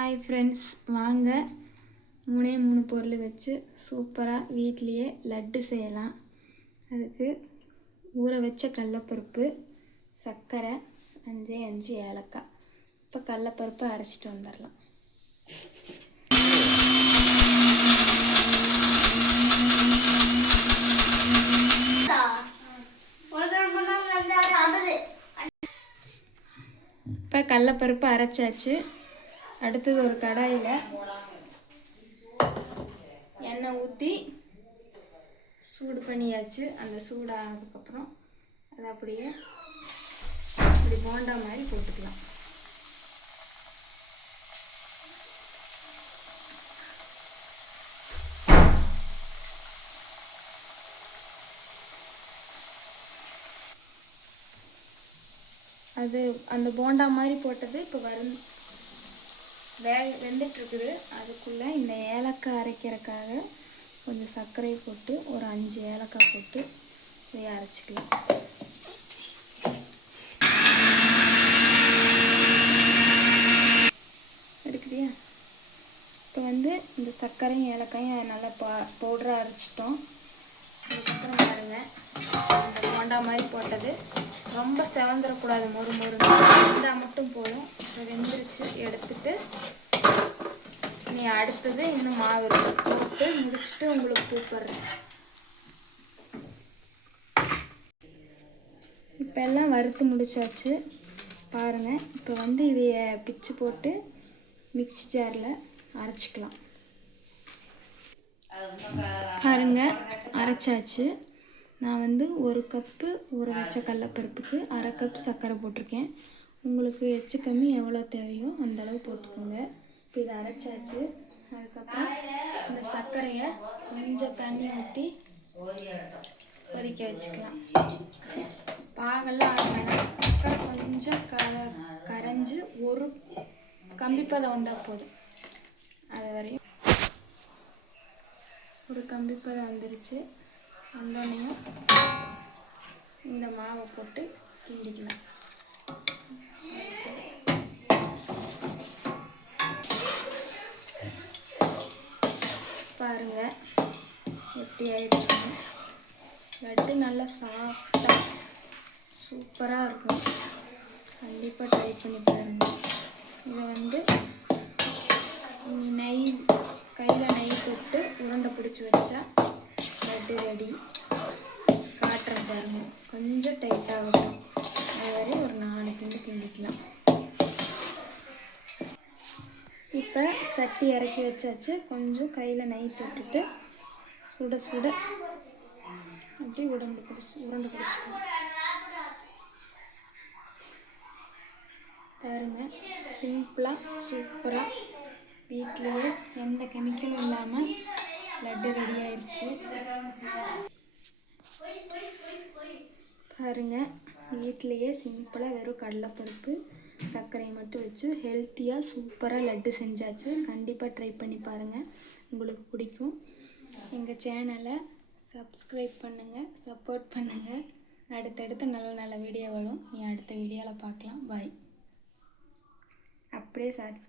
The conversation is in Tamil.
ஹாய் ஃப்ரெண்ட்ஸ் வாங்க. மூணே மூணு பொருள் வச்சு சூப்பராக வீட்லேயே லட்டு செய்யலாம். அதுக்கு ஊற வச்ச கடலப்பருப்பு சர்க்கரை அஞ்சு அஞ்சு ஏலக்காய். இப்போ கடலப்பருப்பு அரைச்சிட்டு வந்துடலாம். இப்போ கடலப்பருப்பு அரைச்சாச்சு. அடுத்தது ஒரு கடாயில் எண்ணெய் ஊற்றி சூடு பண்ணியாச்சு. அந்த சூடானதுக்கப்புறம் அதை அப்படியே இப்படி போண்டா மாதிரி போட்டுக்கலாம். அது அந்த போண்டா மாதிரி போட்டது இப்போ வரும் வேக வெந்துட்டுருக்குது. அதுக்குள்ளே இந்த ஏலக்காய் அரைக்கிறதுக்காக கொஞ்சம் சர்க்கரை போட்டு ஒரு அஞ்சு ஏலக்காய் போட்டு இதை அரைச்சிக்கலாம். எடுக்கிறியா? இப்போ வந்து இந்த சர்க்கரையும் ஏலக்காயும் நல்லா பா பவுடராக அரைச்சிட்டோம். அதுக்கப்புறம் பாருங்கள் இந்த போண்டா மாதிரி போட்டது. ரொம்ப செவந்துடக்கூடாது மொறு மொறு வெந்தால் மட்டும் போதும். வெந்துருச்சு எடுத்துட்டு நீ அடுத்தது இன்னும் மாவு போட்டு முடிச்சுட்டு உங்களுக்கு கூப்பிட்றேன். இப்போ எல்லாம் வறுத்து முடிச்சாச்சு. பாருங்கள் இப்போ வந்து இதைய பிச்சு போட்டு மிக்ஸி ஜாரில் அரைச்சிக்கலாம். பாருங்க அரைச்சாச்சு. நான் வந்து ஒரு கப்பு ஊற வச்ச கடலப்பருப்புக்கு அரை கப் சர்க்கரை போட்டிருக்கேன். உங்களுக்கு எச்சு கம்மி எவ்வளோ தேவையோ அந்த அளவு போட்டுக்கோங்க. இப்போ இதை அரைச்சாச்சு. அதுக்கப்புறம் இந்த சர்க்கரையை கொஞ்சம் தண்ணி ஊற்றி கொதிக்க வச்சுக்கலாம். பாகெல்லாம் ஆகலைன்னா சர்க்கரை கொஞ்சம் க கரைஞ்சி ஒரு கம்பிப்பதம் வந்தால் போதும். அது வரையும் ஒரு கம்பிப்பதம் வந்துருச்சு. வந்தோடனையும் இந்த மாவை போட்டு கிண்டிக்கலாம். பாருங்க எப்படி ஆயிடுச்சு லட்டு நல்லா சாஃப்டாக சூப்பராக இருக்கும். கண்டிப்பாக ட்ரை பண்ணி பாருங்க. இதை வந்து நெய் கையில் நெய் தொட்டு உருண்டை பிடிச்சி வச்சா வந்து ரெடி காட்டுறேன் பாருங்க. கொஞ்சம் டைட்டாகட்டும் அது வரை ஒரு நாலு கிண்டு கிண்டிக்கலாம். இப்போ சட்டி இறக்கி வச்சாச்சு. கொஞ்சம் கையில் நெய் தொட்டுட்டு சுட சுட அப்படியே உடம்பு பிடிச்சி உருண்டு பிடிச்சிக்கலாம். பாருங்கள் சிம்பிளாக சூப்பராக வீட்லேயே எந்த கெமிக்கலும் இல்லாமல் லட்டு ரெடி ஆயிடுச்சு பாருங்கள் வீட்லேயே சிம்பிளாக வெறும் கடலைப்பருப்பு சர்க்கரையை மட்டும் வச்சு ஹெல்த்தியாக சூப்பராக லட்டு செஞ்சாச்சு கண்டிப்பாக ட்ரை பண்ணி பாருங்கள் உங்களுக்கு பிடிக்கும் எங்கள் சேனலை சப்ஸ்கிரைப் பண்ணுங்கள் சப்போர்ட் பண்ணுங்கள் அடுத்தடுத்து நல்ல நல்ல வீடியோ வரும் நீ அடுத்த வீடியோவில் பார்க்கலாம் பாய் அப்படியே சாட்ஸ்